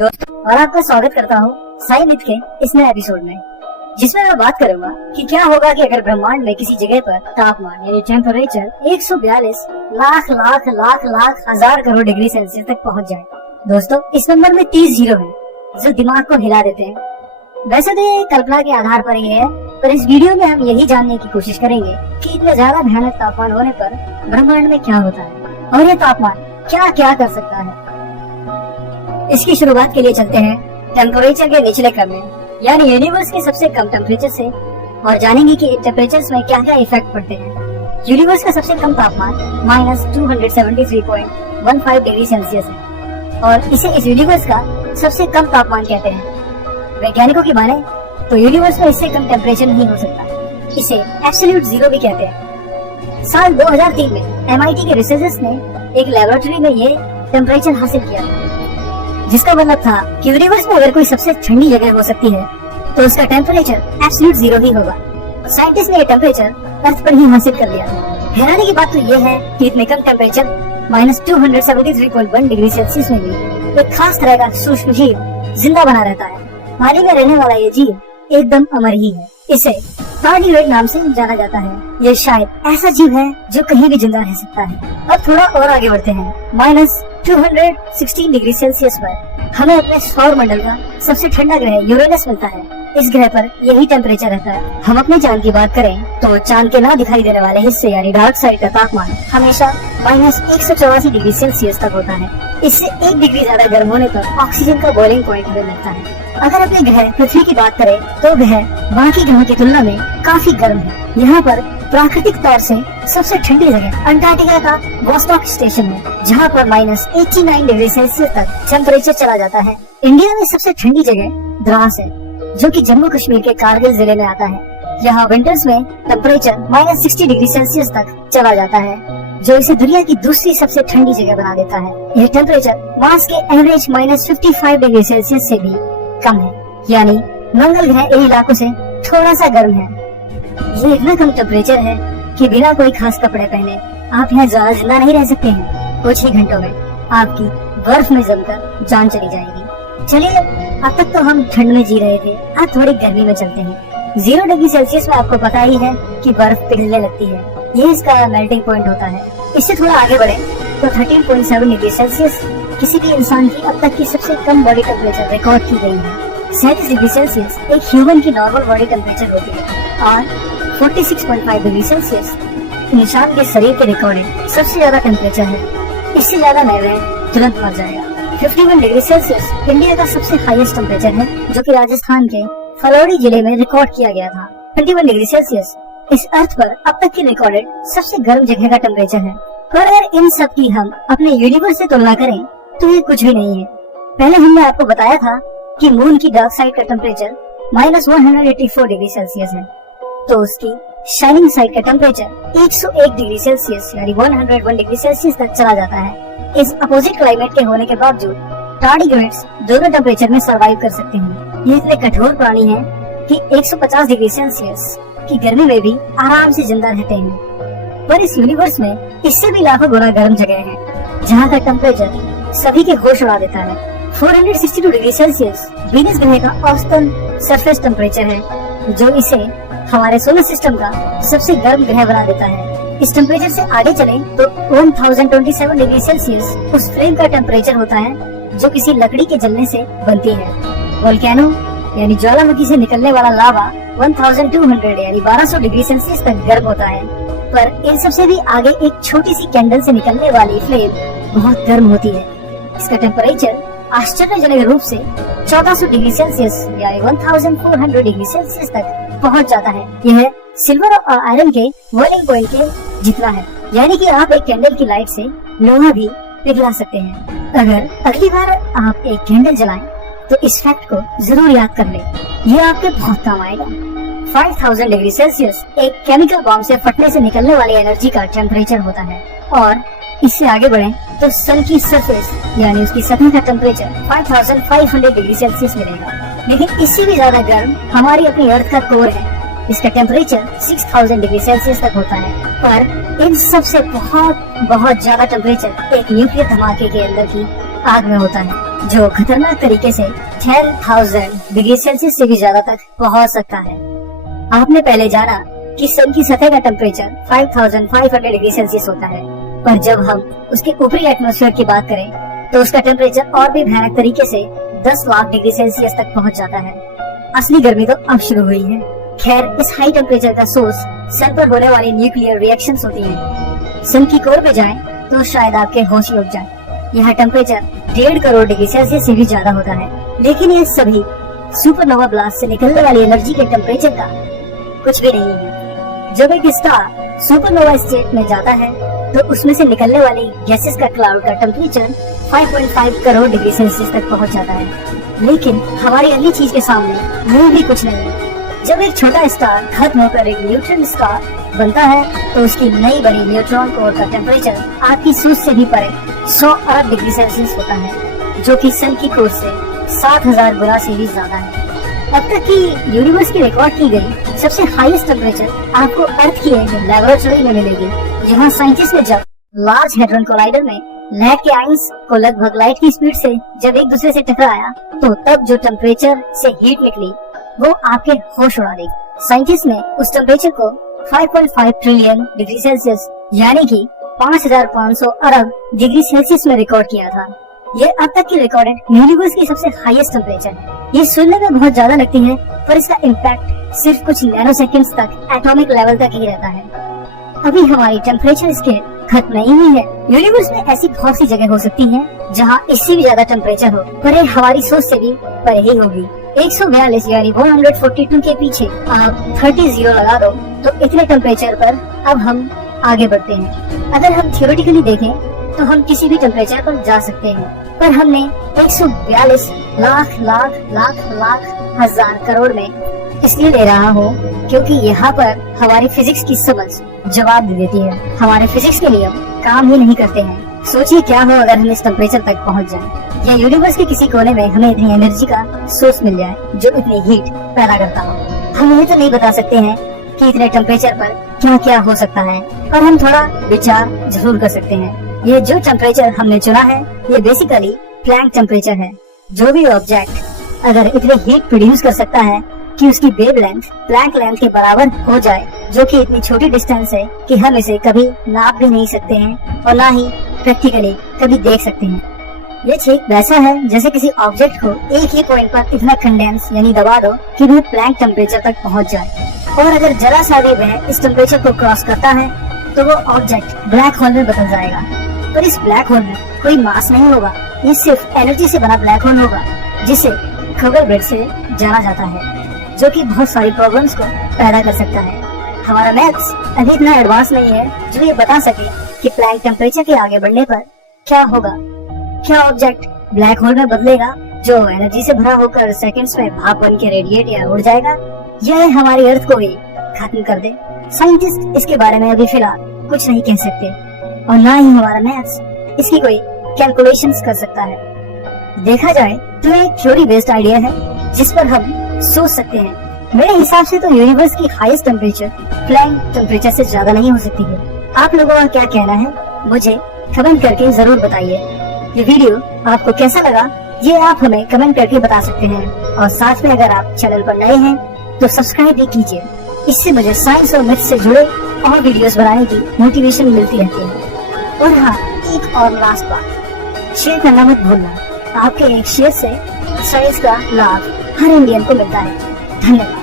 दोस्तों और आपका स्वागत करता हूँ साई मिथ के इस नए एपिसोड में, जिसमें मैं बात करूंगा कि क्या होगा कि अगर ब्रह्मांड में किसी जगह पर तापमान यानी टेम्परेचर 142 लाख लाख लाख लाख हजार करोड़ डिग्री सेल्सियस तक पहुँच जाए। दोस्तों इस नंबर में 30 जीरो है जो दिमाग को हिला देते हैं। वैसे तो ये कल्पना के आधार पर ही है, पर इस वीडियो में हम यही जानने की कोशिश करेंगे कि इतना ज्यादा भयानक तापमान होने पर ब्रह्मांड में क्या होता है और ये तापमान क्या क्या कर सकता है। इसकी शुरुआत के लिए चलते हैं टेम्परेचर के निचले क्रम में, यानी यूनिवर्स के सबसे कम टेम्परेचर से, और जानेंगे कि टेम्परेचर्स में क्या क्या इफेक्ट पड़ते हैं। यूनिवर्स का सबसे कम तापमान -273.15 डिग्री सेल्सियस है और इसे इस यूनिवर्स का सबसे कम तापमान कहते हैं। वैज्ञानिकों की माने तो यूनिवर्स में इससे कम टेम्परेचर नहीं हो सकता, इसे एब्सोल्यूट जीरो भी कहते हैं। साल 2003 में MIT के रिसर्चर्स ने एक लेबोरेटरी में ये टेम्परेचर हासिल किया, जिसका मतलब था कि यूनिवर्स में अगर कोई सबसे ठंडी जगह हो सकती है तो उसका टेम्परेचर एब्सोल्यूट जीरो ही होगा। साइंटिस्ट ने ये टेम्परेचर अर्थ पर ही हासिल कर लिया। हैरानी की बात तो ये है कि इतने कम टेम्परेचर -273.1 डिग्री सेल्सियस में भी एक खास तरह का सूक्ष्म जीव जिंदा बना रहता है। पानी में रहने वाला ये जीव एकदम अमर ही है। इसे टार्डिग्रेड नाम से जाना जाता है। ये शायद ऐसा जीव है जो कहीं भी जिंदा रह सकता है। अब थोड़ा और आगे बढ़ते हैं। -216 डिग्री सेल्सियस पर हमें अपने सौर मंडल का सबसे ठंडा ग्रह यूरेनस मिलता है। इस ग्रह पर यही टेम्परेचर रहता है। हम अपने चांद की बात करें तो चांद के ना दिखाई देने वाले हिस्से यानी डार्क साइड का तापमान हमेशा -184 डिग्री सेल्सियस तक होता है। इससे 1 डिग्री ज्यादा गर्म होने पर ऑक्सीजन का बॉइलिंग पॉइंट हमें मिलता है। अगर अपने ग्रह पृथ्वी की बात करें तो वह बाकी ग्रहों की तुलना में काफी गर्म है। यहाँ पर प्राकृतिक तौर से सबसे ठंडी जगह अंटार्कटिका का वोस्टॉक स्टेशन है, जहाँ पर -89 डिग्री सेल्सियस तक टेम्परेचर चला जाता है। इंडिया में सबसे ठंडी जगह द्रास है, जो कि जम्मू कश्मीर के कारगिल जिले में आता है। यहाँ विंटर्स में टेम्परेचर -60 डिग्री सेल्सियस तक चला जाता है, जो इसे दुनिया की दूसरी सबसे ठंडी जगह बना देता है। यह टेम्परेचर मार्स के एवरेज -55 डिग्री सेल्सियस से भी कम है, यानी मंगल ग्रह इन इलाकों से थोड़ा सा गर्म है। ये इतना कम टेम्परेचर है कि बिना कोई खास कपड़े पहने आप यहाँ ज्यादा जिंदा नहीं रह सकते हैं। कुछ ही घंटों में आपकी बर्फ में जमकर जान चली जाएगी। चलिए, अब तक तो हम ठंड में जी रहे थे, अब थोड़ी गर्मी में चलते हैं। 0 डिग्री सेल्सियस में आपको पता ही है कि बर्फ पिघलने लगती है। ये इसका मेल्टिंग पॉइंट होता है। इससे थोड़ा आगे बढ़े तो 13.7 डिग्री सेल्सियस किसी भी इंसान की अब तक की सबसे कम बॉडी टेम्परेचर रिकॉर्ड की गई है। 37 डिग्री सेल्सियस एक ह्यूमन की नॉर्मल बॉडी टेम्परेचर होती है और 46.5 डिग्री सेल्सियस इंसान के शरीर के रिकॉर्डिंग सबसे ज्यादा टेम्परेचर है। इससे ज्यादा नहीं रहे तुरंत मर जाएगा। 51 डिग्री सेल्सियस इंडिया का सबसे हाईएस्ट टेम्परेचर है, जो कि राजस्थान के फलौड़ी जिले में रिकॉर्ड किया गया था। 21 डिग्री सेल्सियस इस अर्थ पर अब तक की रिकॉर्डेड सबसे गर्म जगह का टेम्परेचर है। पर अगर इन सब की हम अपने यूनिवर्स से तुलना करें तो ये कुछ भी नहीं है। पहले हमने आपको बताया था कि मून की डार्क साइड का टेम्परेचर -184 डिग्री सेल्सियस है, तो उसकी शाइनिंग साइड का टेम्परेचर 101 डिग्री सेल्सियस यानी 101 डिग्री सेल्सियस तक चला जाता है। इस अपोजिट क्लाइमेट के होने के बावजूद टार्डिग्रेड्स दोनों टेम्परेचर में सर्वाइव कर सकते हैं। ये इतने कठोर प्राणी हैं कि 150 डिग्री सेल्सियस की गर्मी में भी आराम से जिंदा रहते हैं। पर इस यूनिवर्स में इससे भी लाखों गुना गर्म जगह है, जहाँ का टेम्परेचर सभी के होश उड़ा देता है। 462 डिग्री सेल्सियस वीनस ग्रह का औसतन सरफेस टेम्परेचर है, जो इसे हमारे सोलर सिस्टम का सबसे गर्म ग्रह बना देता है। इस टेम्परेचर से आगे चले तो 1027 डिग्री सेल्सियस उस फ्लेम का टेम्परेचर होता है जो किसी लकड़ी के जलने से बनती है। वोल्केनो यानी ज्वालामुखी से निकलने वाला लावा 1200 यानी 1200 डिग्री सेल्सियस तक गर्म होता है। पर इन सबसे भी आगे एक छोटी सी कैंडल से निकलने वाली फ्लेम बहुत गर्म होती है। इसका टेम्परेचर आश्चर्यजनक रूप से 1400 डिग्री सेल्सियस या 1400 डिग्री सेल्सियस तक पहुंच जाता है। यह सिल्वर और आयरन के बॉइलिंग पॉइंट के जितना है, यानी कि आप एक कैंडल की लाइट से लोहा भी पिघला सकते हैं। अगर अगली बार आप एक कैंडल जलाएं तो इस फैक्ट को जरूर याद कर लें, ये आपके बहुत काम आएगा। 5000 डिग्री सेल्सियस एक केमिकल बॉम्ब से फटने से निकलने वाली एनर्जी का टेम्परेचर होता है। और इससे आगे बढ़े तो सन की सरफेस यानी उसकी सतह का टेम्परेचर 5500 डिग्री सेल्सियस मिलेगा। लेकिन इससे भी ज्यादा गर्म हमारी अपनी अर्थ का कोर है। इसका टेम्परेचर 6000 डिग्री सेल्सियस तक होता है। पर इन सबसे बहुत बहुत ज्यादा टेम्परेचर एक न्यूक्लियर धमाके के अंदर की आग में होता है, जो खतरनाक तरीके से 10,000 डिग्री सेल्सियस से भी ज्यादा तक पहुंच सकता है। आपने पहले जाना कि सन की सतह का टेम्परेचर 5,500 डिग्री सेल्सियस होता है, पर जब हम उसके ऊपरी एटमॉस्फेयर की बात करें तो उसका टेम्परेचर और भी भयानक तरीके से 10 लाख डिग्री सेल्सियस तक पहुंच जाता है। असली गर्मी तो अब शुरू हुई है। खैर, इस हाई टेम्परेचर का सोर्स सन पर होने वाली न्यूक्लियर रिएक्शंस होती हैं। सन की कोर पे जाएं तो शायद आपके होश ही उड़ जाए। यहाँ टेम्परेचर 1.5 करोड़ डिग्री सेल्सियस से भी ज्यादा होता है, लेकिन ये सभी सुपरनोवा ब्लास्ट से निकलने वाली एनर्जी के टेम्परेचर का कुछ भी नहीं है। जब एक स्टार सुपरनोवा स्टेट में जाता है तो उसमें से निकलने वाली गैसेस का क्लाउड का टेम्परेचर 5.5 करोड़ डिग्री सेल्सियस तक पहुंच जाता है, लेकिन हमारी अगली चीज के सामने वो भी कुछ नहीं है। जब एक छोटा स्टार खत्म होकर एक न्यूट्रॉन स्टार बनता है तो उसकी नई बनी न्यूट्रॉन कोर का टेम्परेचर आपकी सोच से भी परे 100 अरब डिग्री सेल्सियस होता है, जो कि सन की कोर से 7,000 गुना से भी ज्यादा है। अब तक की यूनिवर्स की रिकॉर्ड की गई सबसे हाईएस्ट टेम्परेचर आपको अर्थ की लेबोरेटरी में मिलेगी, जहाँ साइंटिस्ट ने जब लार्ज हैड्रॉन कोलाइडर में लेड के आयंस को लगभग लाइट की स्पीड से जब एक दूसरे से टकराया तो तब जो टेम्परेचर से हीट निकली वो आपके होश उड़ा देगी। साइंटिस्ट ने उस टेम्परेचर को 5.5 ट्रिलियन डिग्री सेल्सियस यानी कि 5,500 अरब डिग्री सेल्सियस में रिकॉर्ड किया था। ये अब तक की रिकॉर्डेड यूनिवर्स की सबसे हाईएस्ट टेम्परेचर है। ये सुनने में बहुत ज्यादा लगती है, पर इसका इम्पैक्ट सिर्फ कुछ नैनो सेकेंड्स तक एटॉमिक लेवल तक ही रहता है। अभी हमारी टेम्परेचर स्केल खत्म नहीं हुई है। यूनिवर्स में ऐसी बहुत सी जगह हो सकती है जहाँ इससे भी ज्यादा टेम्परेचर हो, पर ये हमारी सोच से भी परे ही होगी। 142 यानी 142 के पीछे आप 30 जीरो लगा दो तो इतने टेम्परेचर पर अब हम आगे बढ़ते हैं। अगर हम थियोरेटिकली देखें तो हम किसी भी टेम्परेचर पर जा सकते हैं, पर हमने 142 लाख लाख लाख लाख हजार करोड़ में इसलिए ले रहा हूँ क्योंकि यहाँ पर हमारी फिजिक्स की समझ जवाब दे देती है। हमारे फिजिक्स के नियम काम ही नहीं करते हैं। सोचिए क्या हो अगर हम इस टेम्परेचर तक पहुँच जाएं, या यूनिवर्स के किसी कोने में हमें इतनी एनर्जी का सोर्स मिल जाए जो इतनी हीट पैदा करता हो। हम ये तो नहीं बता सकते हैं कि इतने टेम्परेचर पर क्या क्या हो सकता है, पर हम थोड़ा विचार जरूर कर सकते हैं। ये जो टेम्परेचर हमने चुना है ये बेसिकली प्लैंक टेम्परेचर है। जो भी ऑब्जेक्ट अगर इतनी हीट प्रोड्यूस कर सकता है कि उसकी वेवलेंथ प्लैंक लेंथ के बराबर हो जाए, जो कि इतनी छोटी डिस्टेंस है कि हम इसे कभी नाप भी नहीं सकते हैं और ना ही प्रैक्टिकली कभी देख सकते हैं। ये ठीक वैसा है जैसे किसी ऑब्जेक्ट को एक ही पॉइंट पर इतना कंडेंस यानी दबा दो कि वह प्लैंक टेम्परेचर तक पहुंच जाए, और अगर जरा सा भी वह इस टेम्परेचर को क्रॉस करता है तो वो ऑब्जेक्ट ब्लैक होल में बदल जाएगा। पर इस ब्लैक होल में कोई मास नहीं होगा, ये सिर्फ एनर्जी से बना ब्लैक होल होगा जिसे खबर ब्रेड से जाना जाता है, जो कि बहुत सारी प्रॉब्लम्स को पैदा कर सकता है। हमारा मैथ्स अभी इतना एडवांस नहीं है जो ये बता सके कि प्लैंक टेम्परेचर के आगे बढ़ने पर क्या होगा। क्या ऑब्जेक्ट ब्लैक होल में बदलेगा जो एनर्जी से भरा होकर सेकंड्स में भाप बन के रेडिएट या उड़ जाएगा, या हमारी अर्थ को ही खत्म कर दे। साइंटिस्ट इसके बारे में अभी फिलहाल कुछ नहीं कह सकते, और ना ही हमारा मैथ्स इसकी कोई कैलकुलेशंस कर सकता है। देखा जाए तो एक थ्योरी बेस्ड आइडिया है जिस पर हम सोच सकते हैं। मेरे हिसाब से तो यूनिवर्स की हाईएस्ट टेम्परेचर प्लैंक टेम्परेचर से ज्यादा नहीं हो सकती है। आप लोगों का क्या कहना है मुझे कमेंट करके जरूर बताइए। ये वीडियो आपको कैसा लगा ये आप हमें कमेंट करके बता सकते हैं, और साथ में अगर आप चैनल पर नए हैं तो सब्सक्राइब भी कीजिए। इससे मुझे साइंस और मैथ्स से जुड़े और वीडियोस बनाने की मोटिवेशन मिलती रहती है। और हाँ, एक और लास्ट बात, शेयर करना मत भूलना। आपके एक शेयर से साइंस का लाभ हर इंडियन को मिलता है। धन्यवाद।